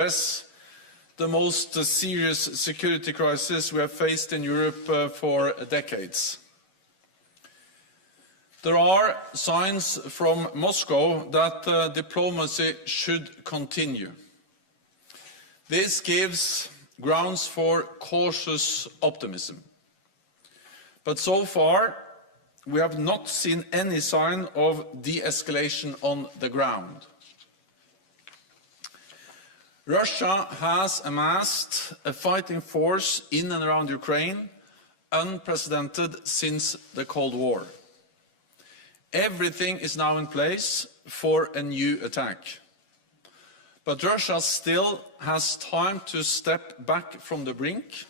the most serious security crisis we have faced in Europe for decades. There are signs from Moscow that diplomacy should continue. This gives grounds for cautious optimism. But so far, we have not seen any sign of de-escalation on the ground. Russia has amassed a fighting force in and around Ukraine, unprecedented since the Cold War. Everything is now in place for a new attack. But Russia still has time to step back from the brink,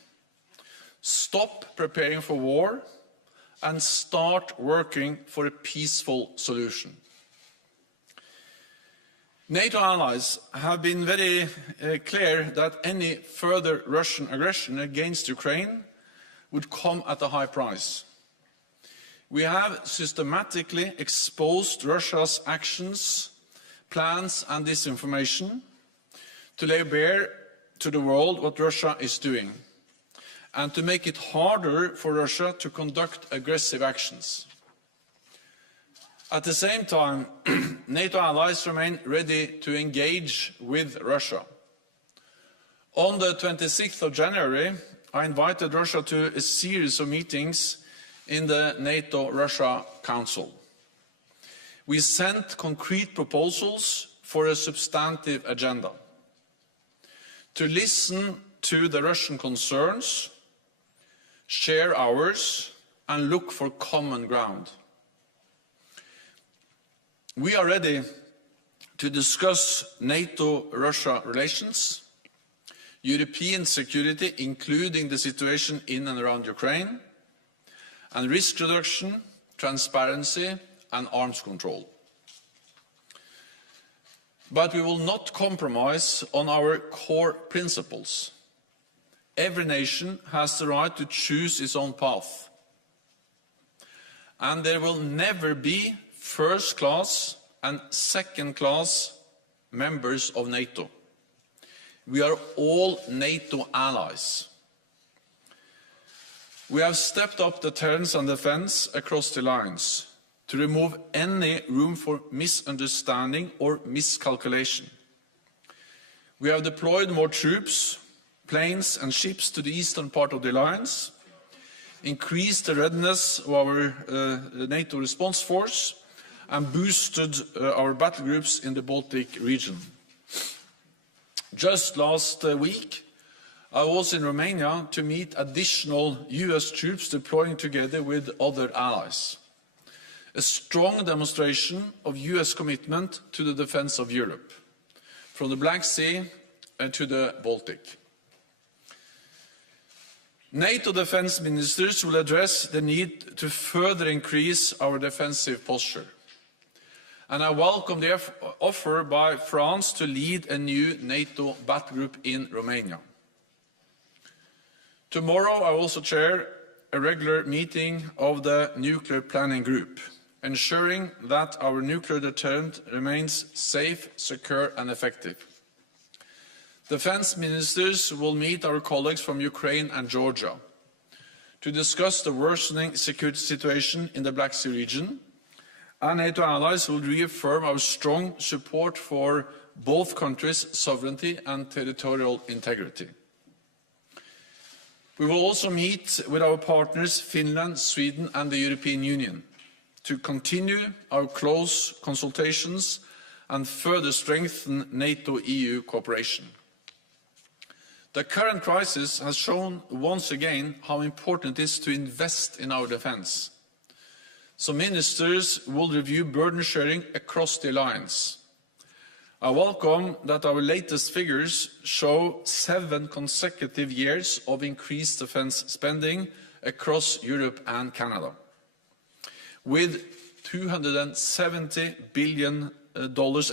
stop preparing for war, and start working for a peaceful solution. NATO allies have been very clear that any further Russian aggression against Ukraine would come at a high price. We have systematically exposed Russia's actions, plans and disinformation to lay bare to the world what Russia is doing and to make it harder for Russia to conduct aggressive actions. At the same time, NATO allies remain ready to engage with Russia. On the 26th of January, I invited Russia to a series of meetings in the NATO-Russia Council. We sent concrete proposals for a substantive agenda. To listen to the Russian concerns, share ours, and look for common ground. We are ready to discuss NATO-Russia relations, European security, including the situation in and around Ukraine, and risk reduction, transparency, and arms control. But we will not compromise on our core principles. Every nation has the right to choose its own path. And there will never be first-class and second-class members of NATO. We are all NATO allies. We have stepped up deterrence and defense across the lines to remove any room for misunderstanding or miscalculation. We have deployed more troops, planes and ships to the eastern part of the alliance, increased the readiness of our NATO response force, and boosted our battle groups in the Baltic region. Just last week, I was in Romania to meet additional US troops deploying together with other allies. A strong demonstration of US commitment to the defense of Europe, from the Black Sea to the Baltic. NATO defense ministers will address the need to further increase our defensive posture. And I welcome the offer by France to lead a new NATO battle group in Romania. Tomorrow I will also chair a regular meeting of the Nuclear Planning Group, ensuring that our nuclear deterrent remains safe, secure and effective. Defense ministers will meet our colleagues from Ukraine and Georgia to discuss the worsening security situation in the Black Sea region, and NATO allies will reaffirm our strong support for both countries' sovereignty and territorial integrity. We will also meet with our partners Finland, Sweden and the European Union to continue our close consultations and further strengthen NATO-EU cooperation. The current crisis has shown once again how important it is to invest in our defence. So ministers will review burden sharing across the alliance. I welcome that our latest figures show 7 consecutive years of increased defence spending across Europe and Canada, with $270 billion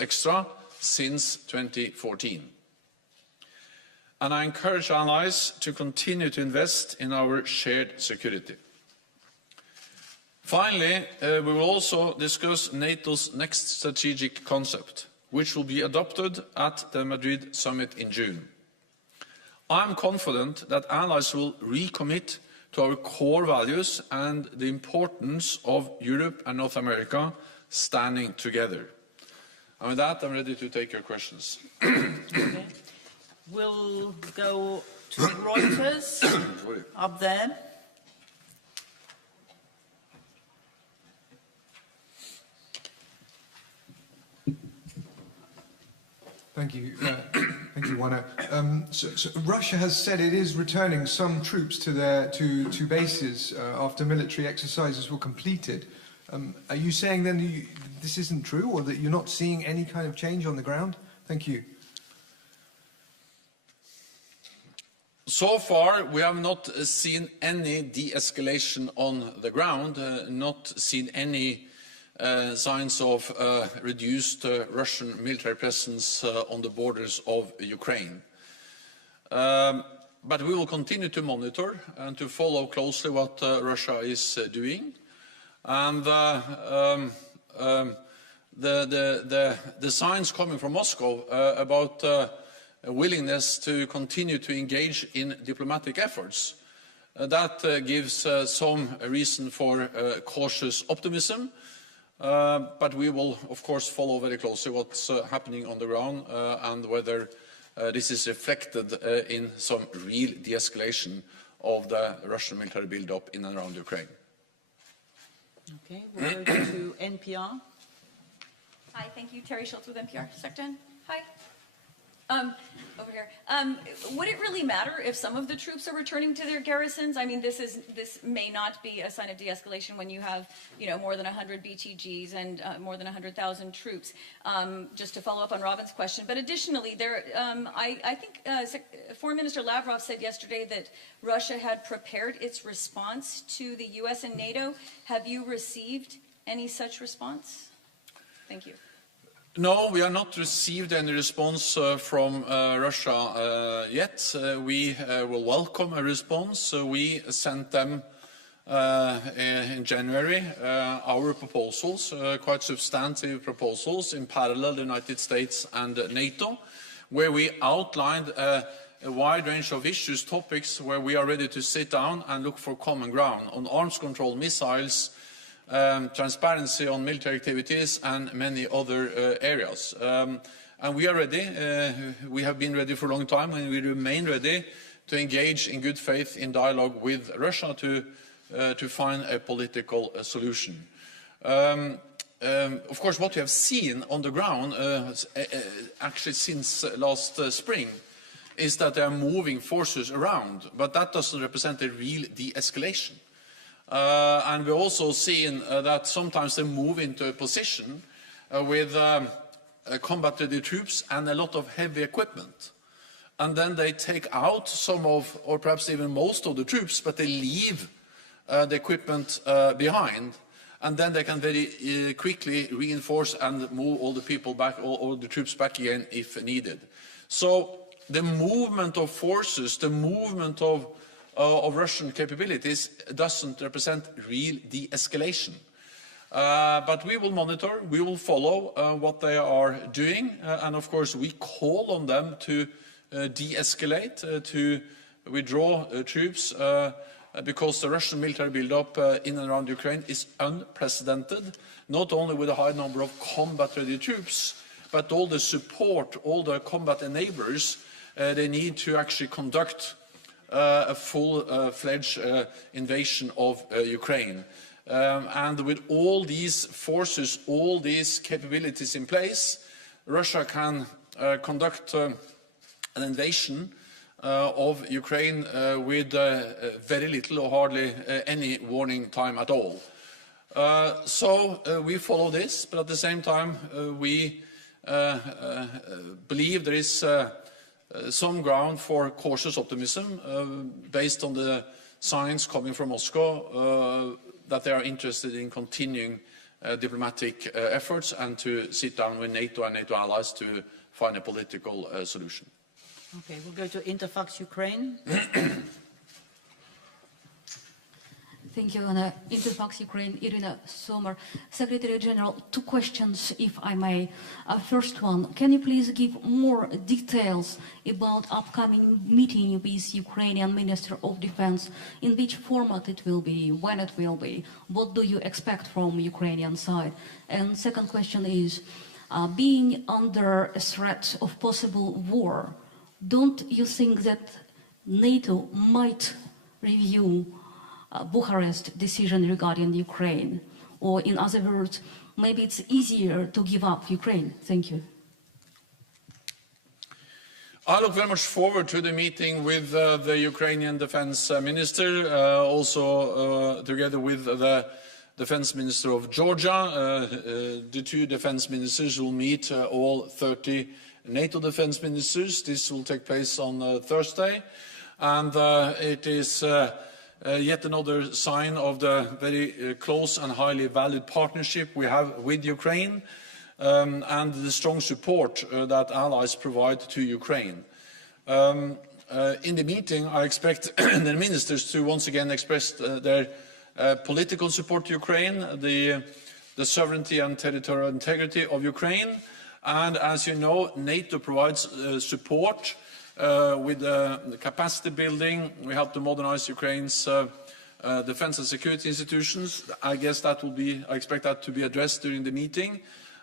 extra since 2014. And I encourage allies to continue to invest in our shared security. Finally, we will also discuss NATO's next strategic concept, which will be adopted at the Madrid summit in June. I am confident that allies will recommit to our core values and the importance of Europe and North America standing together. And with that, I'm ready to take your questions. Okay. We'll go to Reuters, up there. Thank you. Thank you, Juana. So Russia has said it is returning some troops to their to bases after military exercises were completed. Are you saying then this isn't true, or that you're not seeing any kind of change on the ground? Thank you. So far, we have not seen any de-escalation on the ground, not seen any signs of reduced Russian military presence on the borders of Ukraine. But we will continue to monitor and to follow closely what Russia is doing. And the signs coming from Moscow about a willingness to continue to engage in diplomatic efforts, that gives some reason for cautious optimism. But we will, of course, follow very closely what's happening on the ground and whether this is reflected in some real de-escalation of the Russian military build-up in and around Ukraine. Okay, we'll go to NPR. Hi, thank you. Terry Schultz with NPR. Stockton. Hi. Over here. Would it really matter if some of the troops are returning to their garrisons? I mean, this may not be a sign of de-escalation when you have, more than 100 BTGs and more than 100,000 troops. Just to follow up on Robin's question, but additionally, I think Foreign Minister Lavrov said yesterday that Russia had prepared its response to the U.S. and NATO. Have you received any such response? Thank you. No, we have not received any response from Russia yet. We will welcome a response. We sent them in January our proposals, quite substantive proposals, in parallel the United States and NATO, where we outlined a wide range of issues, topics where we are ready to sit down and look for common ground on arms control, missiles, transparency on military activities and many other areas. And we are ready. We have been ready for a long time, and we remain ready to engage in good faith in dialogue with Russia to find a political solution. Of course, what we have seen on the ground, actually since last spring, is that they are moving forces around, but that doesn't represent a real de-escalation. And we've also seen that sometimes they move into a position with combat-ready troops and a lot of heavy equipment. And then they take out some of, or perhaps even most of the troops, but they leave the equipment behind. And then they can very quickly reinforce and move all the people back, all the troops back again if needed. So the movement of forces, the movement of Russian capabilities doesn't represent real de-escalation. But we will monitor, we will follow what they are doing, and of course we call on them to de-escalate, to withdraw troops, because the Russian military build-up in and around Ukraine is unprecedented, not only with a high number of combat-ready troops, but all the support, all the combat enablers they need to actually conduct a full-fledged invasion of Ukraine. And with all these forces, all these capabilities in place, Russia can conduct an invasion of Ukraine with very little or hardly any warning time at all. So we follow this, but at the same time we believe there is some ground for cautious optimism based on the signs coming from Moscow that they are interested in continuing diplomatic efforts and to sit down with NATO and NATO allies to find a political solution. Okay, we'll go to Interfax Ukraine. Thank you, Anna. Interfax Ukraine, Irina Sommer. Secretary General, 2 questions, if I may. First one, can you please give more details about upcoming meeting with Ukrainian Minister of Defense? In which format it will be, when it will be? What do you expect from Ukrainian side? And second question is, being under a threat of possible war, don't you think that NATO might review Bucharest decision regarding Ukraine? Or in other words, maybe it's easier to give up Ukraine? Thank you. I look very much forward to the meeting with the Ukrainian Defense Minister, also together with the Defense Minister of Georgia. The 2 defense ministers will meet all 30 NATO defense ministers. This will take place on Thursday. And it is yet another sign of the very close and highly valued partnership we have with Ukraine and the strong support that allies provide to Ukraine. In the meeting, I expect the ministers to once again express their political support to Ukraine, the sovereignty and territorial integrity of Ukraine, and as you know, NATO provides support with the capacity building. We help to modernize Ukraine's defense and security institutions. I expect that to be addressed during the meeting,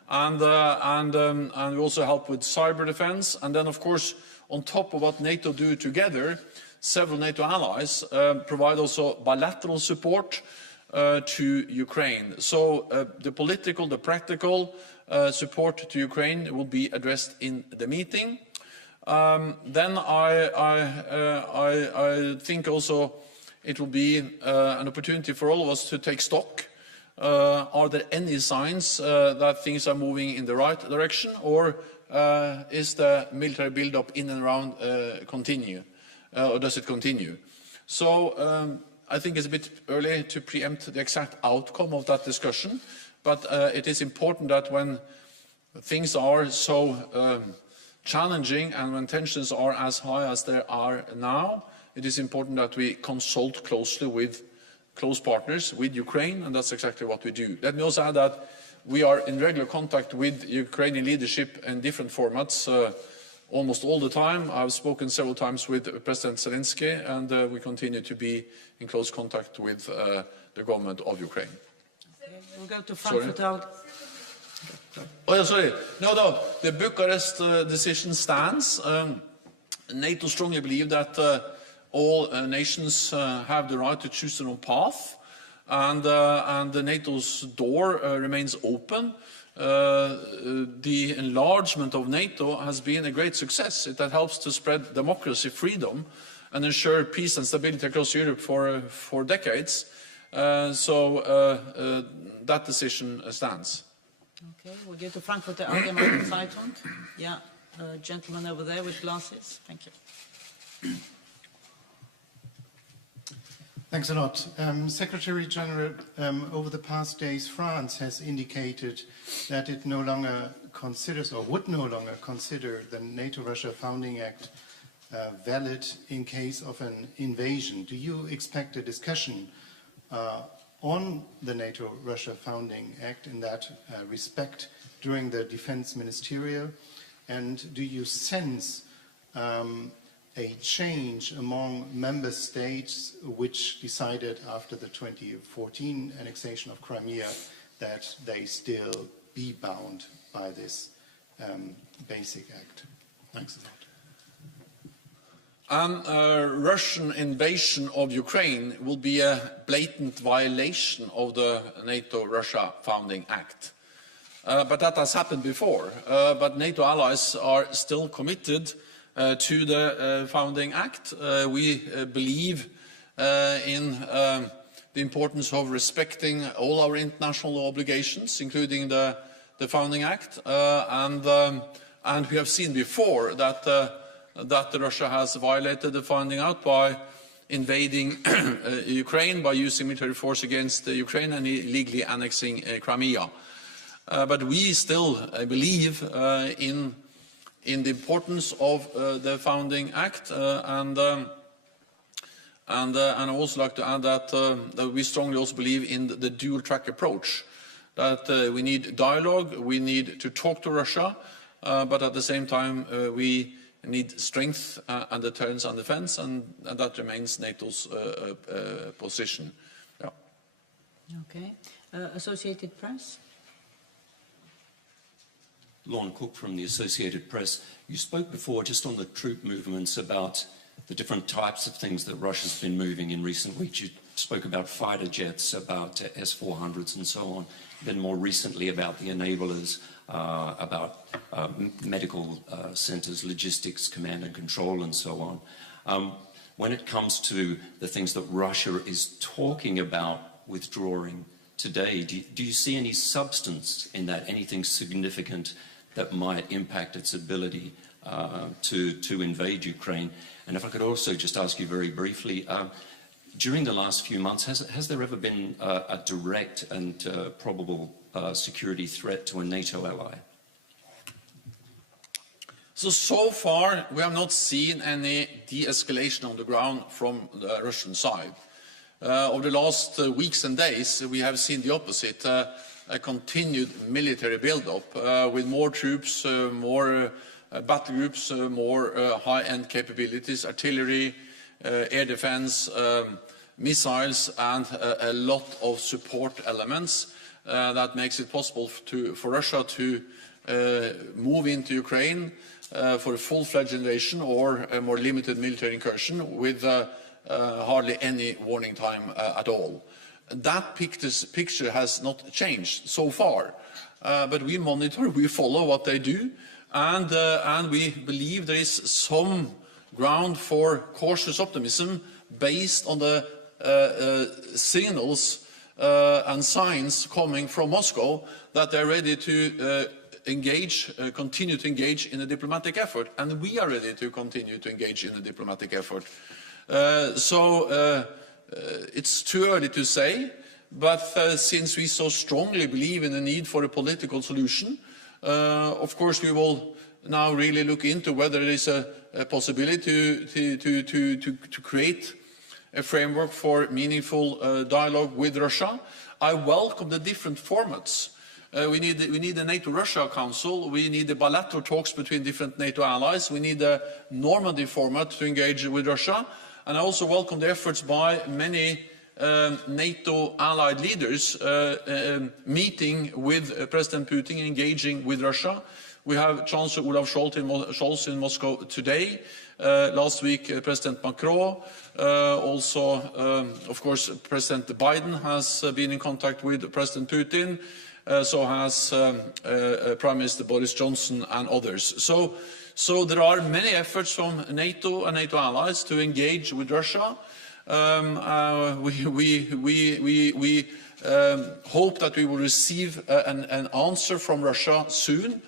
and we also help with cyber defense. And then, of course, on top of what NATO do together, several NATO allies provide also bilateral support to Ukraine. So the political, the practical support to Ukraine will be addressed in the meeting. Then I think also it will be an opportunity for all of us to take stock. Are there any signs that things are moving in the right direction, or is the military build-up in and around continue? Or does it continue? So I think it's a bit early to preempt the exact outcome of that discussion, but it is important that when things are so challenging and when tensions are as high as they are now, it is important that we consult closely with close partners, with Ukraine, and that's exactly what we do. Let me also add that we are in regular contact with Ukrainian leadership in different formats, almost all the time. I've spoken several times with President Zelensky, and we continue to be in close contact with the government of Ukraine. Okay, we'll go to Frankfurt. Oh, yeah, sorry. No, the Bucharest decision stands. NATO strongly believe that all nations have the right to choose their own path, and the NATO's door remains open. The enlargement of NATO has been a great success. It helps to spread democracy, freedom, and ensure peace and stability across Europe for decades. So that decision stands. Okay, we'll go to Frankfurt Allgemeine Zeitung. Yeah, gentleman over there with glasses. Thank you. Thanks a lot. Secretary General, over the past days, France has indicated that it no longer considers or would no longer consider the NATO-Russia Founding Act valid in case of an invasion. Do you expect a discussion on the NATO-Russia Founding Act in that respect during the Defense Ministerial? And do you sense a change among member states which decided after the 2014 annexation of Crimea that they still be bound by this basic act? Thanks a lot. An Russian invasion of Ukraine will be a blatant violation of the NATO-Russia Founding Act. But that has happened before. But NATO allies are still committed to the Founding Act. We believe in the importance of respecting all our international obligations, including the Founding Act. And we have seen before that Russia has violated the Founding Act by invading Ukraine, by using military force against Ukraine and illegally annexing Crimea. But we still believe in the importance of the Founding Act, and And I'd also like to add that, that we strongly also believe in the dual-track approach, that we need dialogue, we need to talk to Russia, but at the same time we need strength and deterrence and defense, and that remains NATO's position. Yeah. Okay. Associated Press? Lon Cook from the Associated Press. You spoke before just on the troop movements about the different types of things that Russia's been moving in recent weeks. You spoke about fighter jets, about S-400s and so on. Then more recently about the enablers, about medical centres, logistics, command and control and so on. When it comes to the things that Russia is talking about withdrawing today, do you see any substance in that, anything significant that might impact its ability to invade Ukraine? And if I could also just ask you very briefly, during the last few months, has there ever been a direct and probable security threat to a NATO ally? So far, we have not seen any de-escalation on the ground from the Russian side. Over the last weeks and days, we have seen the opposite, a continued military build-up with more troops, more battle groups, more high-end capabilities, artillery, air defense, missiles, and a lot of support elements that makes it possible for Russia to move into Ukraine for a full-fledged invasion or a more limited military incursion with hardly any warning time at all. That picture has not changed so far, but we monitor, we follow what they do, and we believe there is some ground for cautious optimism based on the signals and signs coming from Moscow that they're ready to continue to engage in a diplomatic effort, and we are ready to continue to engage in a diplomatic effort. It's too early to say, but since we so strongly believe in the need for a political solution, of course we will now really look into whether there is a possibility to create a framework for meaningful dialogue with Russia. I welcome the different formats. We need a NATO-Russia Council, we need the bilateral talks between different NATO allies, we need a Normandy format to engage with Russia, and I also welcome the efforts by many NATO allied leaders meeting with President Putin, engaging with Russia. We have Chancellor Olaf Scholz in Moscow today. Last week, President Macron. Also, of course, President Biden has been in contact with President Putin. So has Prime Minister Boris Johnson and others. So there are many efforts from NATO and NATO allies to engage with Russia. We hope that we will receive an answer from Russia soon,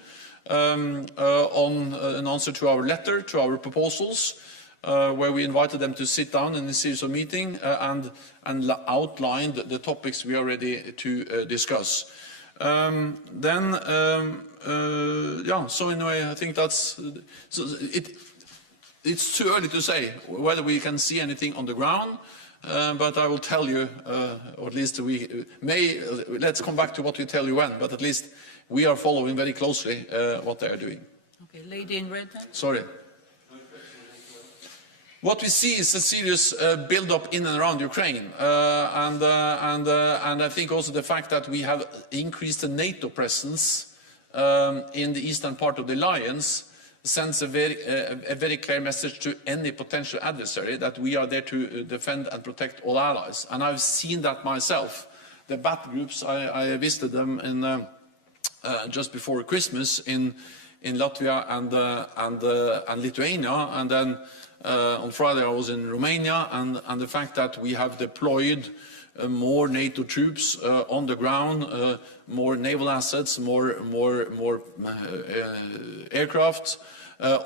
on an answer to our letter, to our proposals, where we invited them to sit down in a series of meetings and outline the topics we are ready to discuss. Yeah, so in a way, I think that's, it's too early to say whether we can see anything on the ground, but I will tell you, or at least we may, let's come back to what we tell you when, but at least we are following very closely what they are doing. Okay, lady in red then. Sorry. What we see is a serious build-up in and around Ukraine, and I think also the fact that we have increased the NATO presence in the eastern part of the alliance sends a very clear message to any potential adversary that we are there to defend and protect all allies. And I've seen that myself. The battle groups, I visited them in, just before Christmas in Latvia and Lithuania, and then on Friday I was in Romania, and the fact that we have deployed more NATO troops on the ground, more naval assets, more aircraft,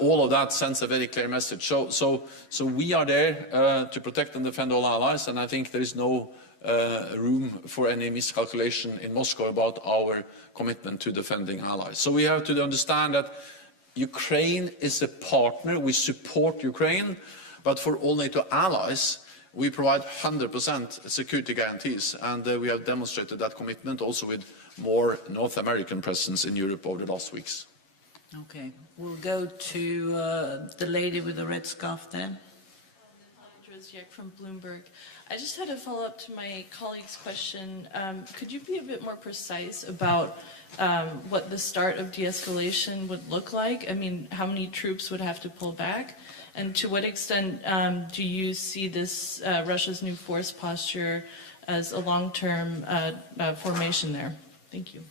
all of that sends a very clear message. So we are there to protect and defend all allies, and I think there is no room for any miscalculation in Moscow about our commitment to defending allies. So we have to understand that Ukraine is a partner, we support Ukraine, but for all NATO allies, we provide 100% security guarantees, and we have demonstrated that commitment also with more North American presence in Europe over the last weeks. Okay, we'll go to the lady with the red scarf there. From Bloomberg. I just had a follow-up to my colleague's question. Could you be a bit more precise about what the start of de-escalation would look like? I mean, how many troops would have to pull back? And to what extent do you see this Russia's new force posture as a long-term formation there? Thank you.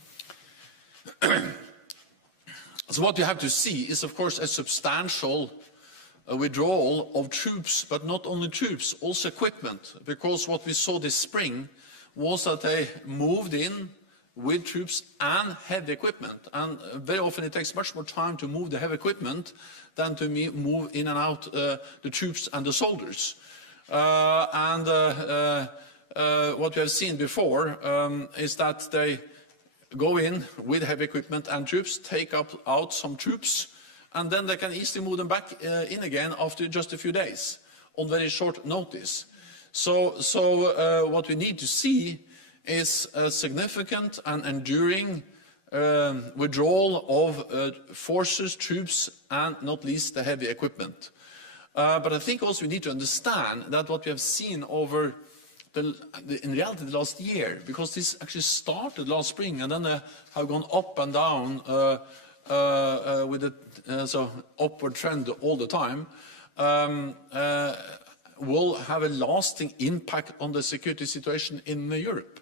So what you have to see is, of course, a substantial withdrawal of troops, but not only troops, also equipment, because what we saw this spring was that they moved in with troops and heavy equipment, and very often it takes much more time to move the heavy equipment than to move in and out the troops and the soldiers. What we have seen before is that they go in with heavy equipment and troops, take out some troops, and then they can easily move them back in again after just a few days on very short notice. So what we need to see is a significant and enduring withdrawal of forces, troops, and not least the heavy equipment. But I think also we need to understand that what we have seen over in reality the last year, because this actually started last spring and then have gone up and down with a upward trend all the time, will have a lasting impact on the security situation in Europe.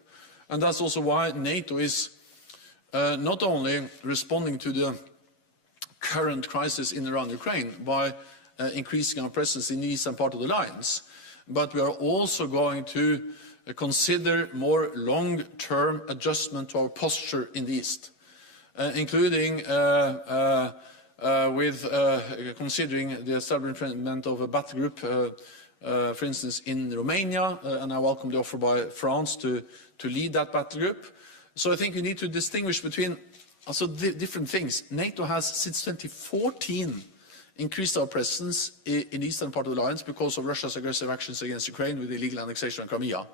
And that's also why NATO is not only responding to the current crisis in around Ukraine by increasing our presence in the eastern part of the alliance, but we are also going to consider more long-term adjustment to our posture in the east, including considering the establishment of a battle group, for instance, in Romania, and I welcome the offer by France to lead that battle group. So I think we need to distinguish between also different things. NATO has, since 2014, increased our presence in the eastern part of the alliance because of Russia's aggressive actions against Ukraine with the illegal annexation of Crimea.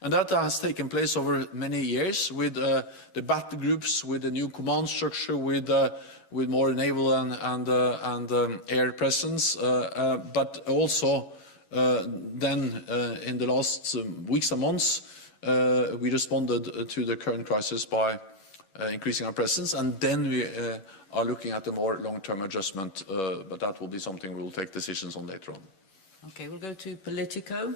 And that has taken place over many years with the battle groups, with the new command structure, with more naval and air presence, but also then in the last weeks and months, we responded to the current crisis by increasing our presence, and then we are looking at a more long-term adjustment, but that will be something we will take decisions on later on. Okay, we'll go to Politico.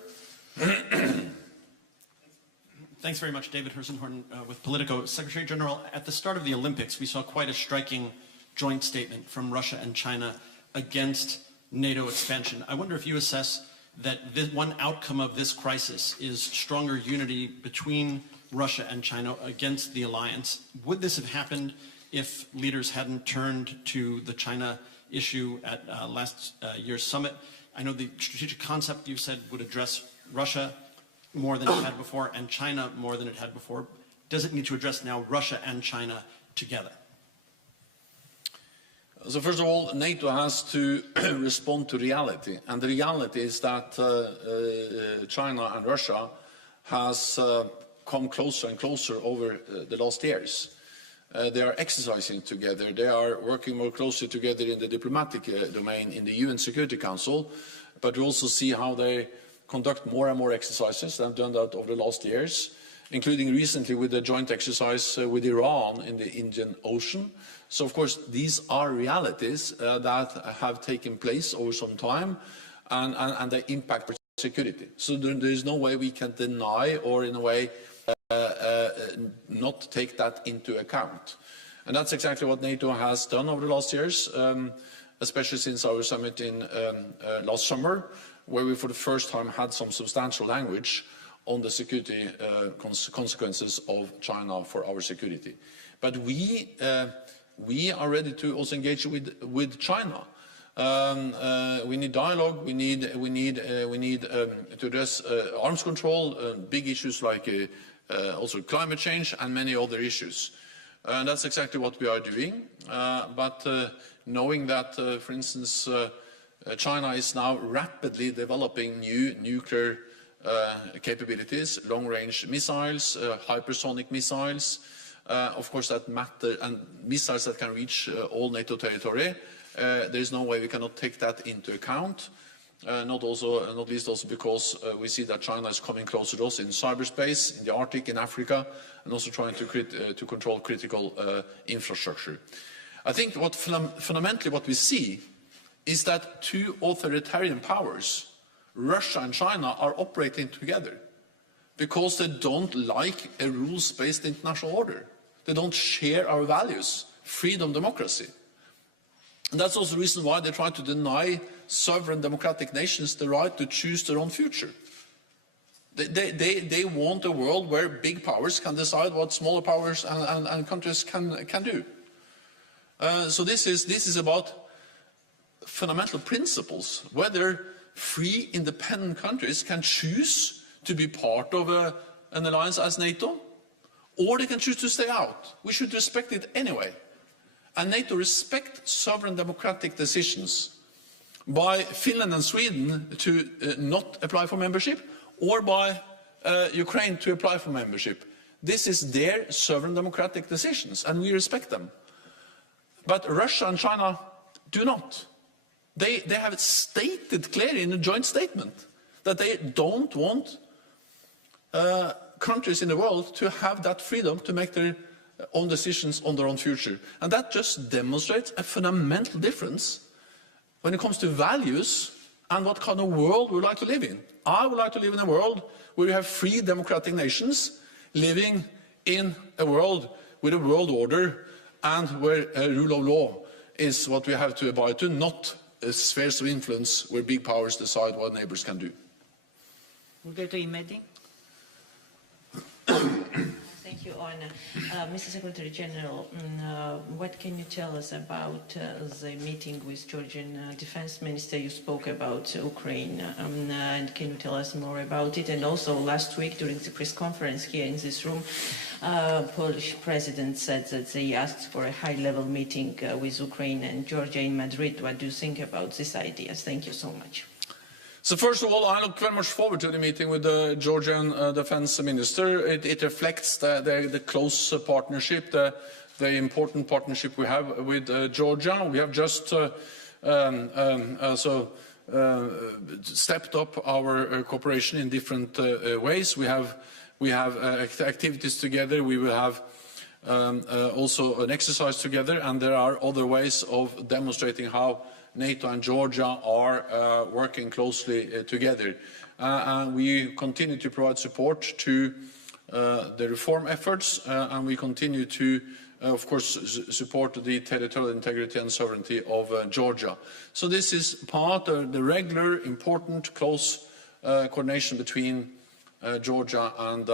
Thanks very much, David Herzenhorn with Politico. Secretary General, at the start of the Olympics, we saw quite a striking joint statement from Russia and China against NATO expansion. I wonder if you assess that one outcome of this crisis is stronger unity between Russia and China against the alliance. Would this have happened if leaders hadn't turned to the China issue at last year's summit? I know the strategic concept you said would address Russia more than it had before and China more than it had before. Does it need to address now Russia and China together? So first of all, NATO has to respond to reality, and the reality is that China and Russia has come closer and closer over the last years. They are exercising together, they are working more closely together in the diplomatic domain in the UN Security Council, but we also see how they conduct more and more exercises. They've done that over the last years, including recently with the joint exercise with Iran in the Indian Ocean. So, of course, these are realities that have taken place over some time, and they impact security. So there is no way we can deny or, in a way, not take that into account. And that's exactly what NATO has done over the last years, especially since our summit in last summer, where we for the first time had some substantial language on the security consequences of China for our security. But we are ready to also engage with China. We need dialogue. We need to address arms control, big issues like also climate change and many other issues. And that's exactly what we are doing. But knowing that, for instance, China is now rapidly developing new nuclear capabilities, long-range missiles, hypersonic missiles, of course that matter, and missiles that can reach all NATO territory. There is no way we cannot take that into account. Not least also because we see that China is coming closer to us in cyberspace, in the Arctic, in Africa, and also trying to control critical infrastructure. I think fundamentally what we see is that two authoritarian powers, Russia and China, are operating together because they don't like a rules-based international order. They don't share our values, freedom, democracy. And that's also the reason why they try to deny sovereign democratic nations the right to choose their own future. They want a world where big powers can decide what smaller powers and countries can do. So this is about fundamental principles, whether free, independent countries can choose to be part of an alliance as NATO, or they can choose to stay out. We should respect it anyway. And NATO respects sovereign democratic decisions by Finland and Sweden to not apply for membership, or by Ukraine to apply for membership. This is their sovereign democratic decisions, and we respect them. But Russia and China do not. They have stated clearly in a joint statement that they don't want countries in the world to have that freedom to make their own decisions on their own future. And that just demonstrates a fundamental difference when it comes to values and what kind of world we would like to live in. I would like to live in a world where we have free democratic nations living in a world with a world order and where a rule of law is what we have to abide to, not spheres of influence where big powers decide what neighbors can do. We'll go to Imedi. Thank you, Anna. Mr. Secretary General, what can you tell us about the meeting with Georgian Defense Minister? You spoke about Ukraine, and can you tell us more about it? And also, last week during the press conference here in this room, Polish President said that they asked for a high-level meeting with Ukraine and Georgia in Madrid. What do you think about these ideas? Thank you so much. So first of all, I look very much forward to the meeting with the Georgian Defense Minister. It reflects the close partnership, the important partnership we have with Georgia. We have just stepped up our cooperation in different ways. We have activities together. We will have also an exercise together, and there are other ways of demonstrating how NATO and Georgia are working closely together. And we continue to provide support to the reform efforts, and we continue to, of course, support the territorial integrity and sovereignty of Georgia. So this is part of the regular, important, close coordination between Georgia and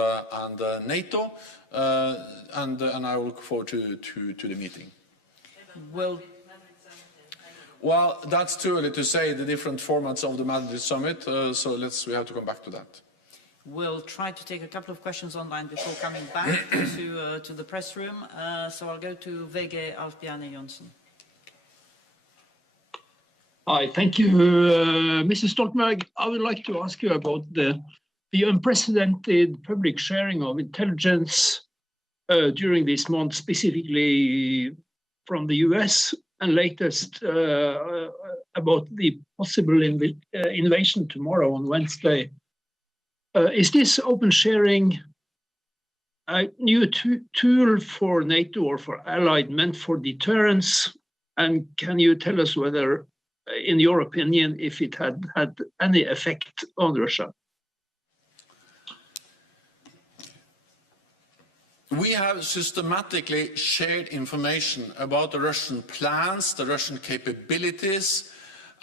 NATO, and I will look forward to the meeting. Well, that's too early to say, the different formats of the Madrid summit, so we have to come back to that. We'll try to take a couple of questions online before coming back to the press room. So I'll go to VG Alf-Bjarne Johnsen. Hi, thank you. Mr. Stoltenberg, I would like to ask you about the unprecedented public sharing of intelligence during this month, specifically from the US, and latest about the possible invasion tomorrow on Wednesday. Is this open sharing a new tool for NATO or for allied meant for deterrence? And can you tell us whether, in your opinion, if it had any effect on Russia? We have systematically shared information about the Russian plans, the Russian capabilities,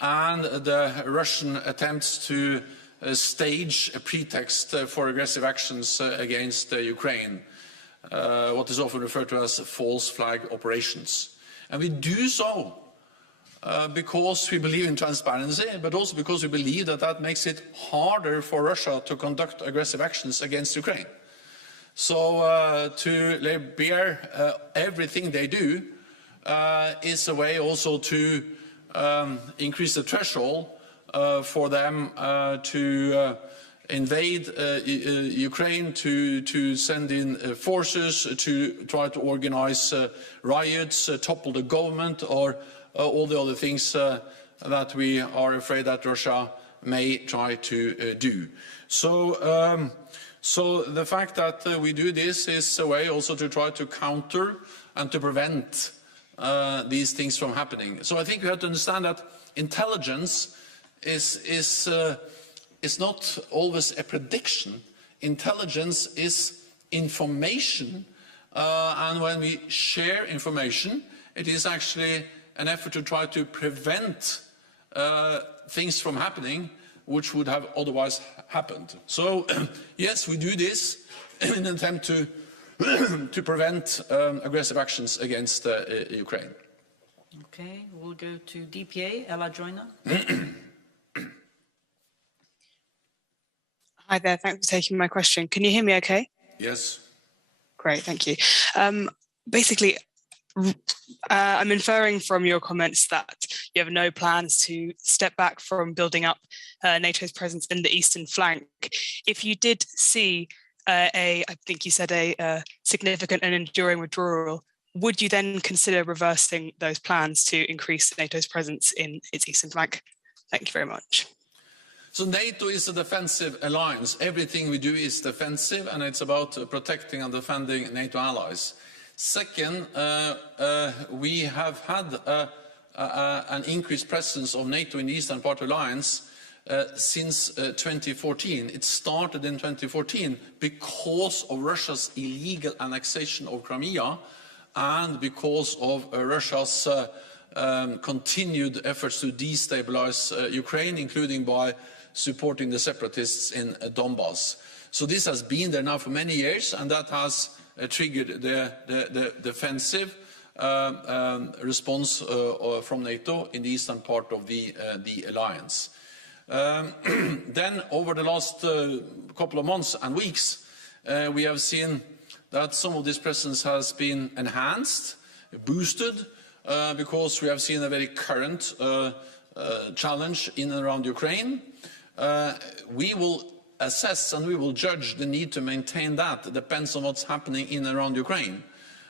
and the Russian attempts to stage a pretext for aggressive actions against Ukraine, what is often referred to as false flag operations. And we do so because we believe in transparency, but also because we believe that makes it harder for Russia to conduct aggressive actions against Ukraine. So to lay bare everything they do is a way also to increase the threshold for them to invade Ukraine, to send in forces, to try to organize riots, topple the government, or all the other things that we are afraid that Russia may try to do. So, so the fact that we do this is a way also to try to counter and to prevent these things from happening. So I think we have to understand that intelligence is not always a prediction. Intelligence is information, and when we share information, it is actually an effort to try to prevent things from happening which would have otherwise happened. So yes, we do this in an attempt to to prevent aggressive actions against Ukraine. Okay, we'll go to DPA, Ella Joyner. Hi there, thanks for taking my question. Can you hear me okay? Yes. Great, thank you. Basically, I'm inferring from your comments that you have no plans to step back from building up NATO's presence in the eastern flank. If you did see I think you said a significant and enduring withdrawal, would you then consider reversing those plans to increase NATO's presence in its eastern flank? Thank you very much. So NATO is a defensive alliance. Everything we do is defensive, and it's about protecting and defending NATO allies. Second, we have had an increased presence of NATO in the eastern part of the alliance since 2014. It started in 2014 because of Russia's illegal annexation of Crimea and because of Russia's continued efforts to destabilize Ukraine, including by supporting the separatists in Donbass. So this has been there now for many years, and that has triggered the defensive response from NATO in the eastern part of the alliance. Then, over the last couple of months and weeks, we have seen that some of this presence has been enhanced, boosted, because we have seen a very current challenge in and around Ukraine. We will assess and we will judge the need to maintain that. It depends on what's happening in and around Ukraine.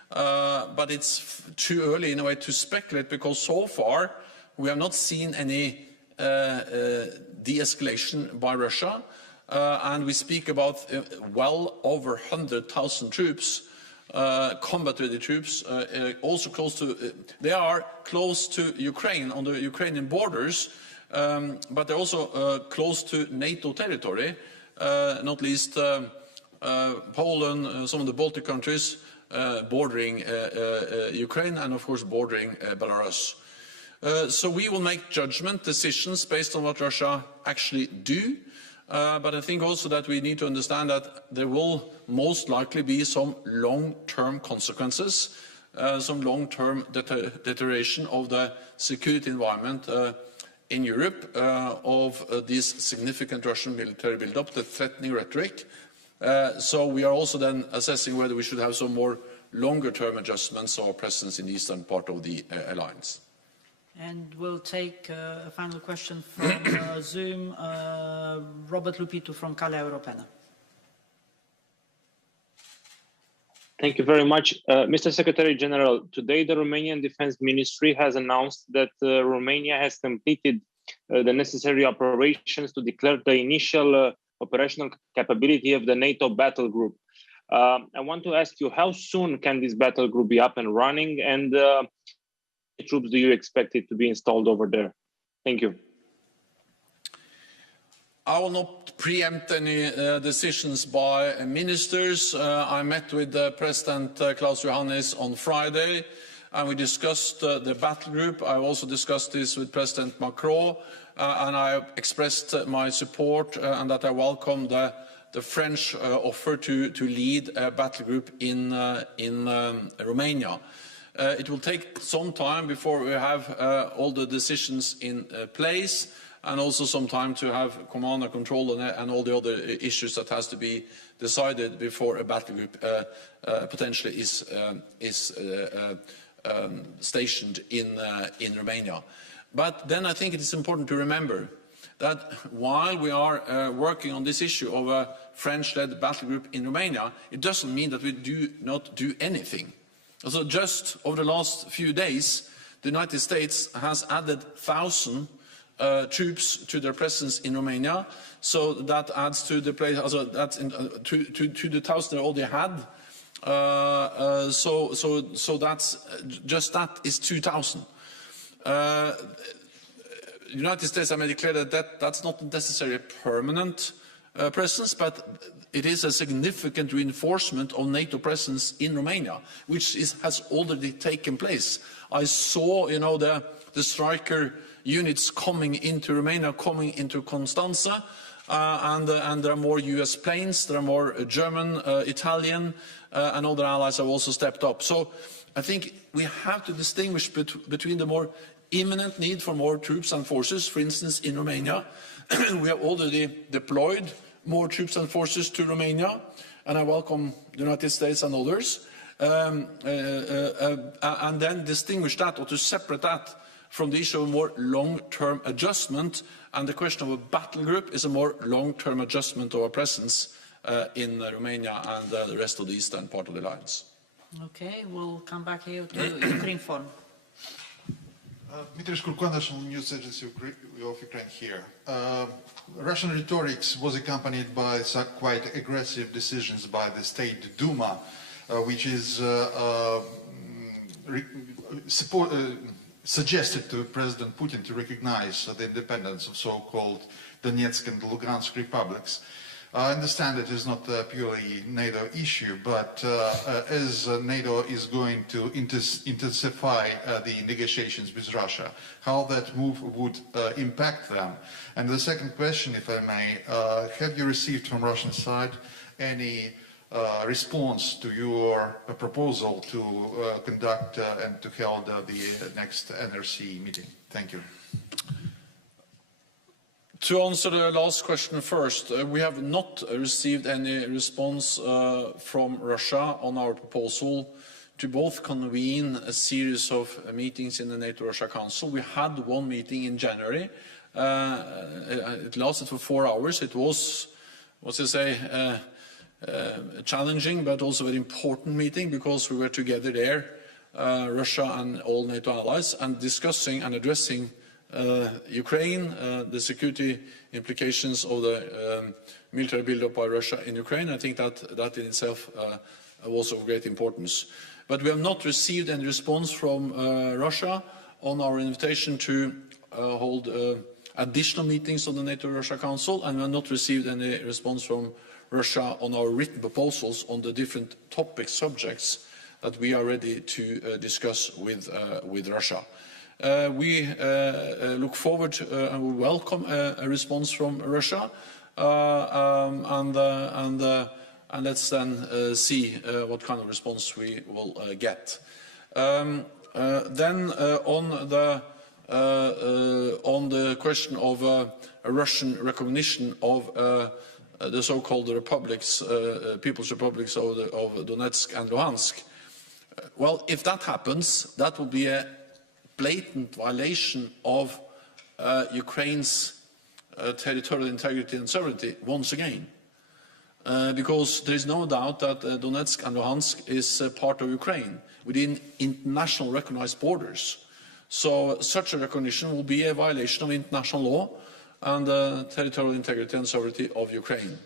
But it's too early in a way to speculate, because so far we have not seen any de-escalation by Russia, and we speak about well over 100,000 troops, combat-ready troops, also close to, they are close to Ukraine, on the Ukrainian borders, but they're also close to NATO territory, not least Poland, some of the Baltic countries bordering Ukraine, and of course bordering Belarus. So we will make judgment decisions based on what Russia actually do, but I think also that we need to understand that there will most likely be some long-term consequences, some long-term deterioration of the security environment in Europe, of this significant Russian military build-up, the threatening rhetoric. So we are also then assessing whether we should have some more longer-term adjustments or presence in the eastern part of the alliance. And we'll take a final question from Zoom, Robert Lupito from Calea Europeană. Thank you very much. Mr. Secretary General, today the Romanian Defense Ministry has announced that Romania has completed the necessary operations to declare the initial operational capability of the NATO battle group. I want to ask you, how soon can this battle group be up and running, and troops do you expect it to be installed over there? Thank you. I will not preempt any decisions by ministers. I met with President Klaus Johannes on Friday, and we discussed the battle group. I also discussed this with President Macron, and I expressed my support and that I welcome the French offer to lead a battle group in Romania. It will take some time before we have all the decisions in place, and also some time to have command and control and all the other issues that has to be decided before a battle group potentially is stationed in Romania. But then I think it is important to remember that while we are working on this issue of a French-led battle group in Romania, it doesn't mean that we do not do anything. So just over the last few days, the United States has added 1,000 troops to their presence in Romania. So that adds to the place, also that's to the 1,000 they already had. So that's just that is 2,000. The United States have made it clear that that's not necessarily a permanent presence, but it is a significant reinforcement of NATO presence in Romania, which has already taken place. I saw, you know, the striker units coming into Romania, coming into Constanza, and there are more US planes, there are more German, Italian, and other allies have also stepped up. So I think we have to distinguish between the more imminent need for more troops and forces. For instance, in Romania, we have already deployed more troops and forces to Romania, and I welcome the United States and others, and then distinguish that, or to separate that from the issue of more long-term adjustment, and the question of a battle group is a more long-term adjustment of our presence in Romania and the rest of the eastern part of the alliance. Okay, we'll come back here to Ukraine Forum. Dmitry Shkurko, National News Agency of Ukraine here. Russian rhetoric was accompanied by some quite aggressive decisions by the State Duma, which is suggested to President Putin to recognize the independence of so-called Donetsk and Lugansk republics. I understand it is not a purely NATO issue, but as NATO is going to intensify the negotiations with Russia, how that move would impact them. And the second question, if I may, have you received from Russian side any response to your proposal to conduct and to hold the next NRC meeting? Thank you. To answer the last question first, we have not received any response from Russia on our proposal to both convene a series of meetings in the NATO-Russia Council. We had one meeting in January. It lasted for 4 hours. It was, what's to say, challenging but also very important meeting, because we were together there, Russia and all NATO allies, and discussing and addressing Ukraine, the security implications of the military build-up by Russia in Ukraine. I think that in itself was of great importance. But we have not received any response from Russia on our invitation to hold additional meetings on the NATO-Russia Council, and we have not received any response from Russia on our written proposals on the different topic subjects that we are ready to discuss with Russia. We look forward and we welcome a response from Russia, and let's then see what kind of response we will get. Then on the question of a Russian recognition of the so-called republics, People's Republics of Donetsk and Luhansk. Well, if that happens, that will be a blatant violation of Ukraine's territorial integrity and sovereignty once again. Because there is no doubt that Donetsk and Luhansk is part of Ukraine within international recognized borders. So such a recognition will be a violation of international law and territorial integrity and sovereignty of Ukraine.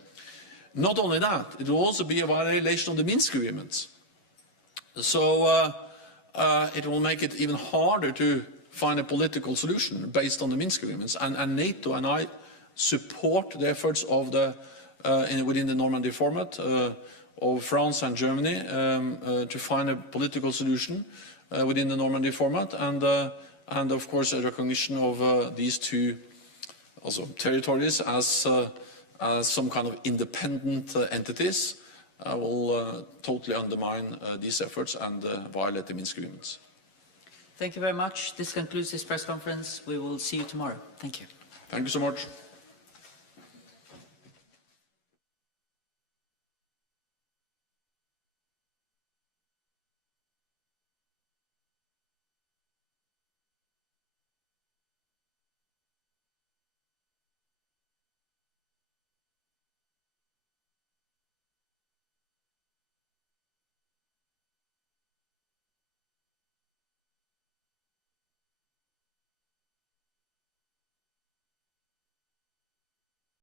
Not only that, it will also be a violation of the Minsk agreements. So it will make it even harder to find a political solution based on the Minsk agreements. And NATO and I support the efforts of within the Normandy format of France and Germany to find a political solution within the Normandy format, and of course a recognition of these two also territories as some kind of independent entities will totally undermine these efforts and violate the Minsk agreements. Thank you very much. This concludes this press conference. We will see you tomorrow. Thank you. Thank you so much.